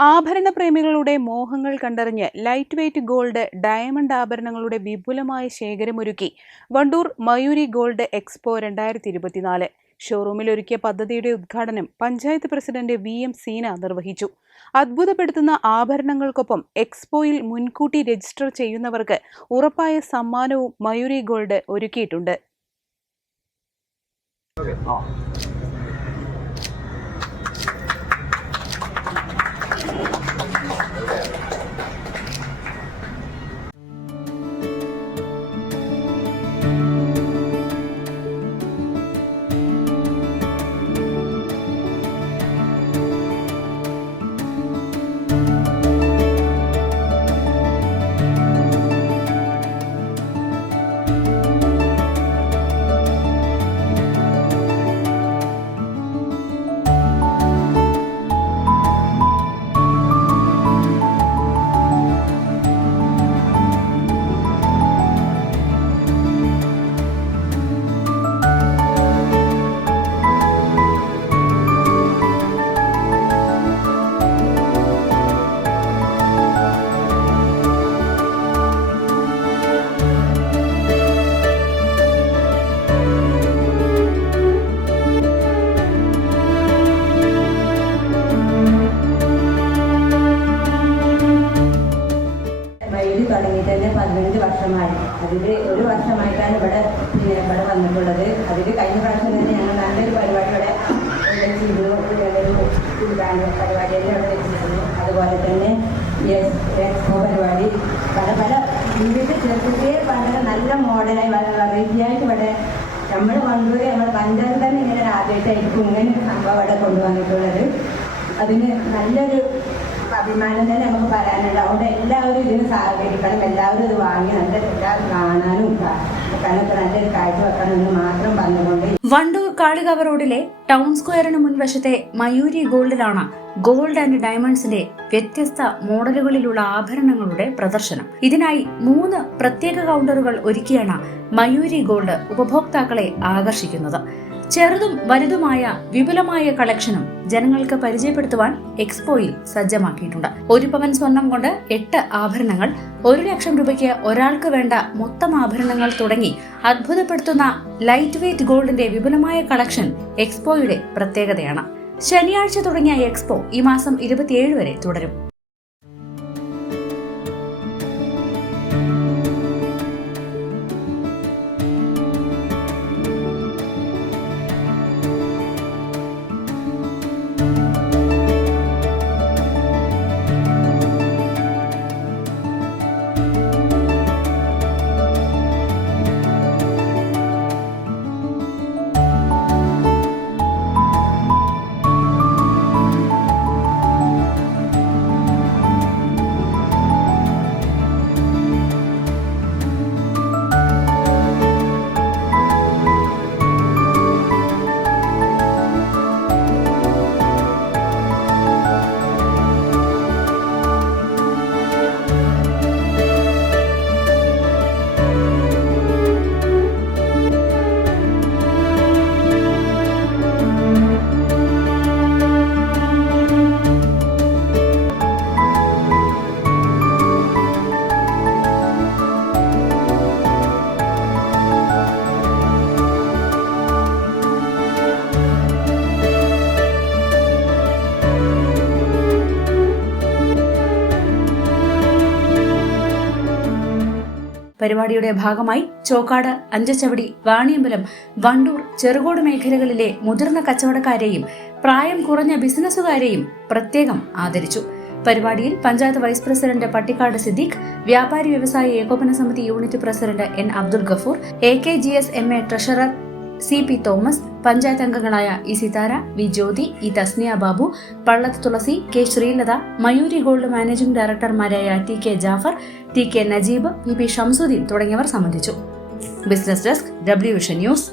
ആഭരണ പ്രേമികളുടെ മോഹങ്ങൾ കണ്ടറിഞ്ഞ് ലൈറ്റ് വെയ്റ്റ് ഗോൾഡ്, ഡയമണ്ട് ആഭരണങ്ങളുടെ വിപുലമായ ശേഖരമൊരുക്കി വണ്ടൂർ മയൂരി ഗോൾഡ് എക്സ്പോ 2024. ഷോറൂമിൽ ഒരുക്കിയ പദ്ധതിയുടെ ഉദ്ഘാടനം പഞ്ചായത്ത് പ്രസിഡന്റ് VM സീന നിർവഹിച്ചു. അത്ഭുതപ്പെടുത്തുന്ന ആഭരണങ്ങൾക്കൊപ്പം എക്സ്പോയിൽ മുൻകൂട്ടി രജിസ്റ്റർ ചെയ്യുന്നവർക്ക് ഉറപ്പായ സമ്മാനവും മയൂരി ഗോൾഡ് ഒരുക്കിയിട്ടുണ്ട്. തുടങ്ങിയിട്ട് തന്നെ 15 വർഷമായി. അതിൽ ഒരു വർഷമായിട്ടാണ് ഇവിടെ വന്നിട്ടുള്ളത്. അതിൽ കഴിഞ്ഞ പ്രാവശ്യം തന്നെ ഞങ്ങൾ നല്ലൊരു പരിപാടി ഇവിടെ ചെയ്തു. പരിപാടിയെല്ലാം ഇവിടെ വെച്ചിരുന്നു. അതുപോലെ തന്നെ എക്സ്പോ പരിപാടി പല വിവിധ ചെറുപ്പത്തെ വളരെ നല്ല മോഡലായി വളരെ വെറൈറ്റിയായിട്ട് ഇവിടെ നമ്മൾ വണ്ടൂർ നമ്മുടെ പഞ്ചായത്ത് തന്നെ ഇങ്ങനെ ആദ്യമായിട്ടായിരിക്കും ഇങ്ങനെ ഒരു സംഭവം ഇവിടെ കൊണ്ടുവന്നിട്ടുള്ളത്. അതിന് നല്ലൊരു അഭിമാനം തന്നെ നമുക്ക് പറയാനുണ്ട്. അതുകൊണ്ട് എല്ലാവരും ഇതിന് സഹകരിക്കണം. എല്ലാവരും ഇത് വാങ്ങി എല്ലാവരും കാണാനും കണക്ക് നല്ലൊരു കാഴ്ച വെക്കണമെന്ന് മാത്രം പറഞ്ഞുകൊണ്ട് വണ്ടൂർ കാളികാവ് റോഡിലെ ടൗൺ സ്ക്വയറിന് മുൻവശത്തെ മയൂരി ഗോൾഡിലാണ് ഗോൾഡ് ആൻഡ് ഡയമണ്ട്സിന്റെ വ്യത്യസ്ത മോഡലുകളിലുള്ള ആഭരണങ്ങളുടെ പ്രദർശനം. ഇതിനായി 3 പ്രത്യേക കൗണ്ടറുകൾ ഒരുക്കിയാണ് മയൂരി ഗോൾഡ് ഉപഭോക്താക്കളെ ആകർഷിക്കുന്നത്. ചെറുതും വലുതുമായ വിപുലമായ കളക്ഷനും ജനങ്ങൾക്ക് പരിചയപ്പെടുത്തുവാൻ എക്സ്പോയിൽ സജ്ജമാക്കിയിട്ടുണ്ട്. 1 പവൻ സ്വർണം കൊണ്ട് 8 ആഭരണങ്ങൾ, 1 ലക്ഷം രൂപയ്ക്ക് ഒരാൾക്ക് വേണ്ട മൊത്തം ആഭരണങ്ങൾ തുടങ്ങി അത്ഭുതപ്പെടുത്തുന്ന ലൈറ്റ് വെയ്റ്റ് ഗോൾഡിന്റെ വിപുലമായ കളക്ഷൻ എക്സ്പോയുടെ പ്രത്യേകതയാണ്. ശനിയാഴ്ച തുടങ്ങിയ എക്സ്പോ ഈ മാസം 27 വരെ തുടരും. പരിപാടിയുടെ ഭാഗമായി ചോക്കാട്, അഞ്ചച്ചവടി, വാണിയമ്പലം, വണ്ടൂർ, ചെറുകോട് മേഖലകളിലെ മുതിർന്ന കച്ചവടക്കാരെയും പ്രായം കുറഞ്ഞ ബിസിനസ്സുകാരെയും പ്രത്യേകം ആദരിച്ചു. പരിപാടിയിൽ പഞ്ചായത്ത് വൈസ് പ്രസിഡന്റ് പട്ടിക്കാട് സിദ്ദീഖ്, വ്യാപാരി വ്യവസായ ഏകോപന സമിതി unit president N. Abdul Gafoor, AKGSMA treasurer CP Thomas, panchayat അംഗങ്ങളായ E. Sithara, V. Jyothi, E. Thasniya Babu, Pallath Thulasi, K. Sreelatha, Mayuri Gold managing ഡയറക്ടർമാരായ TK Jafar, TK Najeeb, EP Shamsuddin തുടങ്ങിയവർ സംബന്ധിച്ചു. Business desk, W Vision news.